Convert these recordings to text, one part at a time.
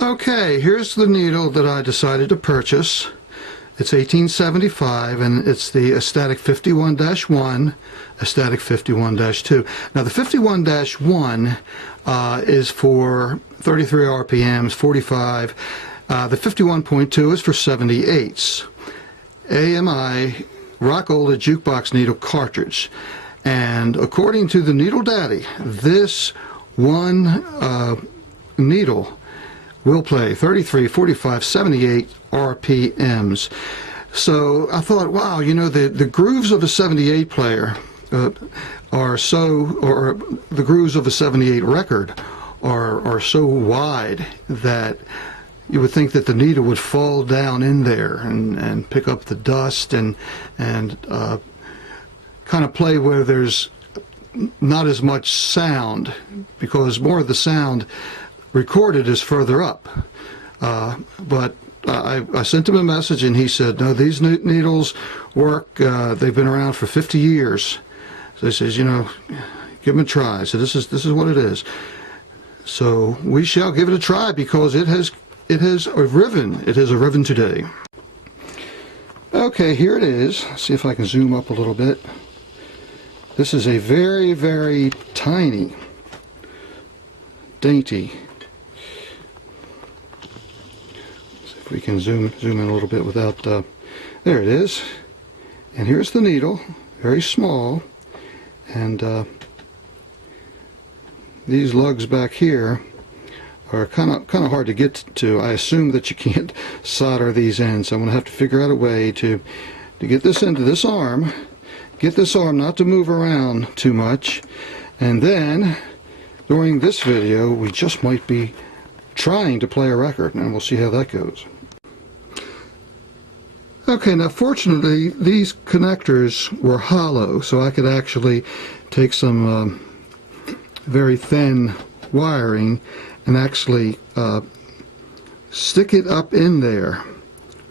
Okay, here's the needle that I decided to purchase. It's 1875 and it's the Astatic 51-1, Astatic 51-2. Now the 51-1 is for 33 RPMs, 45. The 51.2 is for 78s. AMI Rockola jukebox needle cartridge. And according to the Needle Daddy, this one needle will play 33, 45, 78 RPMs. So I thought, wow, you know, the grooves of a 78 player are so, or the grooves of a 78 record are so wide that you would think that the needle would fall down in there and pick up the dust and kind of play where there's not as much sound, because more of the sound recorded is further up. But I sent him a message and he said, no, these needles work. They've been around for 50 years. So he says, you know, give them a try. So this is what it is. So we shall give it a try, because it has arisen. It has arisen today. Okay, here it is. Let's see if I can zoom up a little bit. This is a very, very tiny, dainty. See if we can zoom in a little bit without. There it is. And here's the needle, very small, and these lugs back here are kind of hard to get to. I assume that you can't solder these in, so I'm going to have to figure out a way to get this into this arm, get this arm not to move around too much, and then during this video we just might be trying to play a record, and we'll see how that goes. Okay, now fortunately these connectors were hollow, so I could actually take some very thin wiring and actually stick it up in there,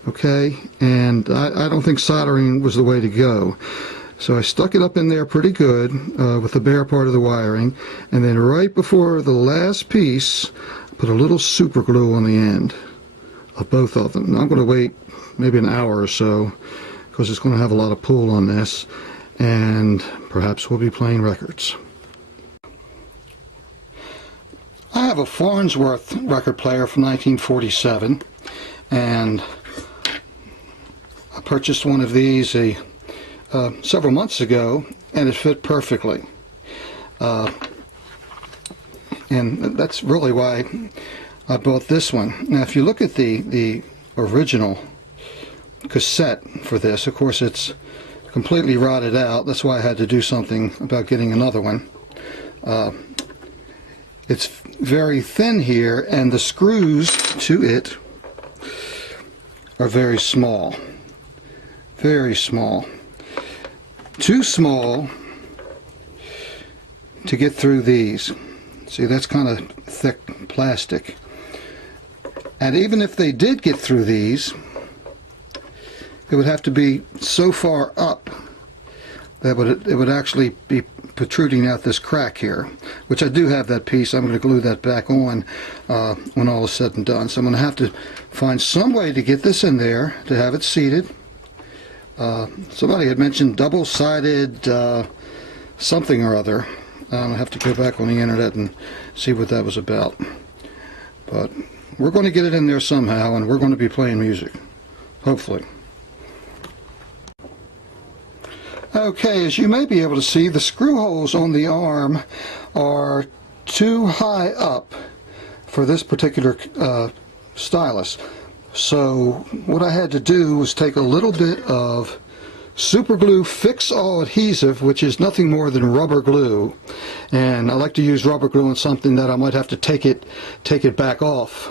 okay? And I don't think soldering was the way to go. So I stuck it up in there pretty good with the bare part of the wiring, and then right before the last piece, put a little super glue on the end of both of them. Now I'm going to wait maybe an hour or so, because it's going to have a lot of pull on this, and perhaps we'll be playing records. I have a Farnsworth record player from 1947, and I purchased one of these several months ago, and it fit perfectly. And that's really why I bought this one. Now, if you look at the original cassette for this, of course it's completely rotted out. That's why I had to do something about getting another one. It's very thin here, and the screws to it are very small. Very small. Too small to get through these. See, that's kind of thick plastic. And even if they did get through these, it would have to be so far up that it would actually be protruding out this crack here, which I do have that piece. I'm going to glue that back on when all is said and done. So I'm going to have to find some way to get this in there to have it seated. Somebody had mentioned double-sided something or other. I'll have to go back on the internet and see what that was about. But we're going to get it in there somehow, and we're going to be playing music, hopefully. Okay, as you may be able to see, the screw holes on the arm are too high up for this particular stylus. So what I had to do was take a little bit of super glue fix-all adhesive, which is nothing more than rubber glue, and I like to use rubber glue on something that I might have to take it back off.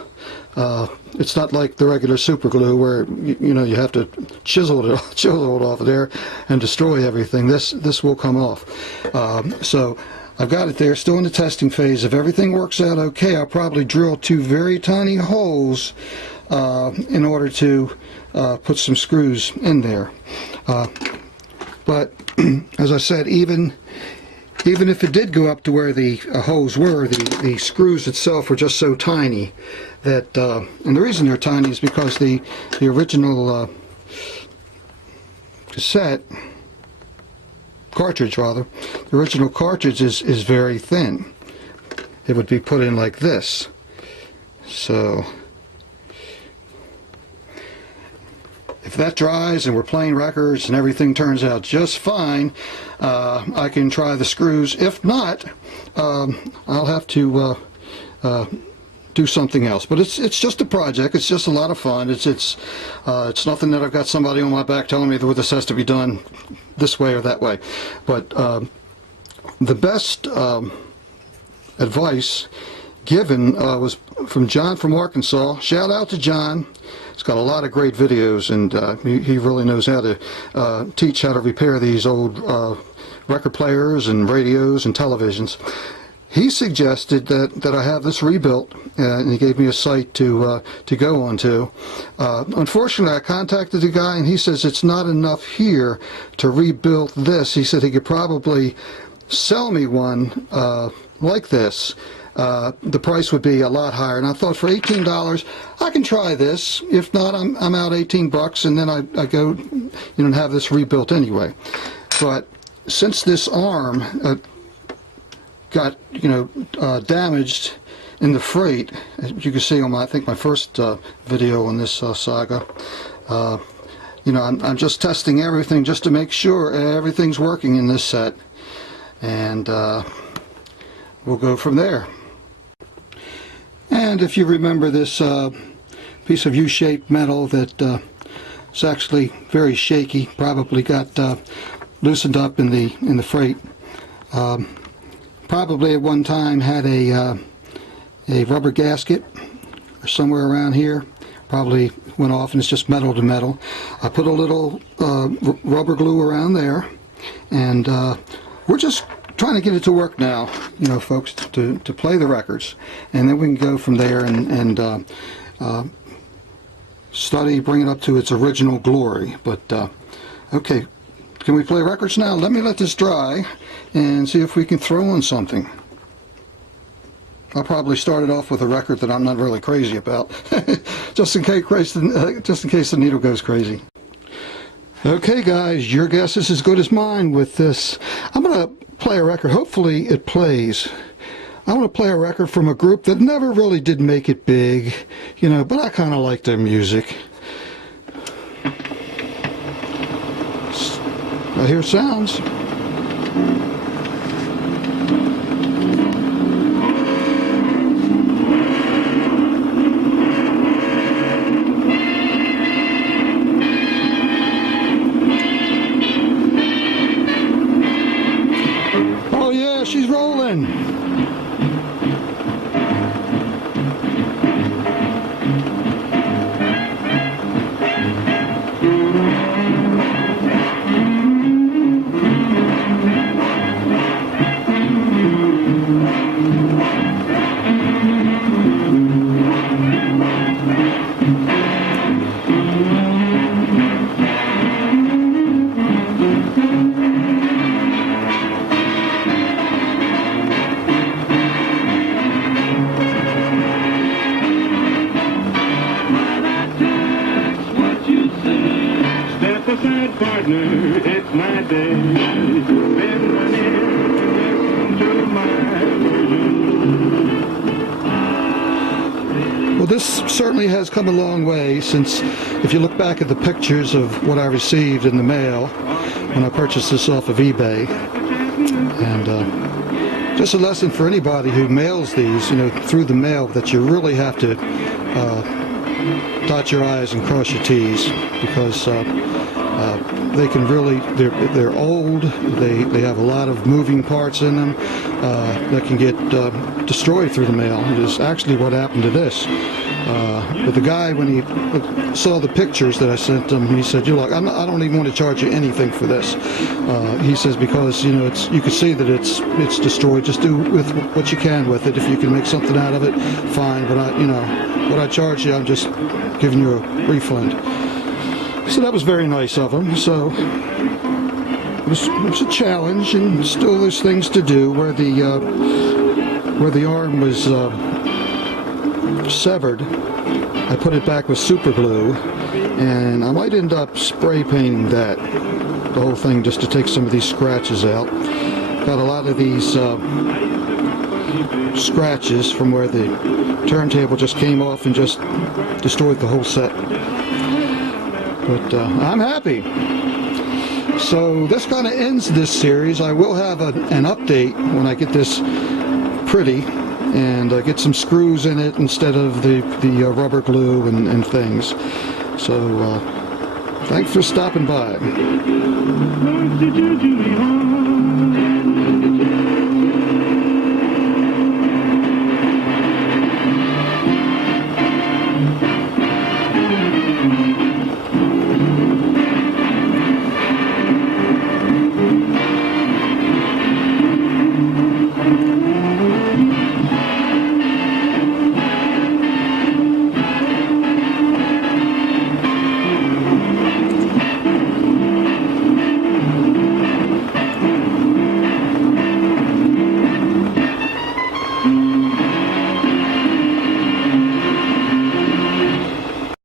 It's not like the regular super glue where you know you have to chisel it off of there and destroy everything. This will come off. So I've got it there, still in the testing phase. If everything works out okay, I'll probably drill two very tiny holes in order to put some screws in there. But as I said, even even if it did go up to where the holes were, the screws itself were just so tiny that, and the reason they're tiny is because the original cartridge, the original cartridge is very thin. It would be put in like this. So if that dries and we're playing records and everything turns out just fine, I can try the screws. If not, I'll have to do something else. But it's just a project. It's just a lot of fun. It's nothing that I've got somebody on my back telling me that this has to be done this way or that way. But the best advice given was from John from Arkansas. Shout out to John. He's got a lot of great videos, and he really knows how to teach how to repair these old record players and radios and televisions. He suggested that I have this rebuilt, and he gave me a site to go onto. Unfortunately, I contacted the guy, and he says it's not enough here to rebuild this. He said he could probably sell me one like this. The price would be a lot higher, and I thought for $18 I can try this. If not, I'm out 18 bucks, and then I go, and have this rebuilt anyway. But since this arm got damaged in the freight, as you can see on I think my first video on this saga, I'm just testing everything just to make sure everything's working in this set, and we'll go from there. And if you remember this piece of U-shaped metal that is actually very shaky, probably got loosened up in the freight. Probably at one time had a rubber gasket or somewhere around here. Probably went off, and it's just metal to metal. I put a little rubber glue around there, and we're just trying to get it to work now, folks, to play the records, and then we can go from there and study, bring it up to its original glory. But okay, can we play records now? Let this dry and see if we can throw on something. I'll probably start it off with a record that I'm not really crazy about, just in case the needle goes crazy. Okay, guys, your guess is as good as mine with this. I'm going to play a record. Hopefully it plays. I want to play a record from a group that never really did make it big, but I kind of like their music. I hear sounds. Oh yeah, she's rolling. Partner, it's my day. Been running to my vision. Well, this certainly has come a long way since, if you look back at the pictures of what I received in the mail when I purchased this off of eBay, and just a lesson for anybody who mails these, through the mail, that you really have to dot your I's and cross your T's, because they can really, they're old, they have a lot of moving parts in them that can get destroyed through the mail. It is actually what happened to this. But the guy, when he saw the pictures that I sent him, he said, "Look, I don't even want to charge you anything for this." He says, because you can see that it's destroyed. Just do with what you can with it. If you can make something out of it, fine. But what I charge you, I'm just giving you a refund. So that was very nice of him. So it was a challenge, and still there's things to do. Where the arm was severed, I put it back with super glue, and I might end up spray painting the whole thing, just to take some of these scratches out. Got a lot of these scratches from where the turntable just came off and just destroyed the whole set. But I'm happy. So this kind of ends this series. I will have an update when I get this pretty and get some screws in it instead of the rubber glue and things. So thanks for stopping by. Wants to do me harm.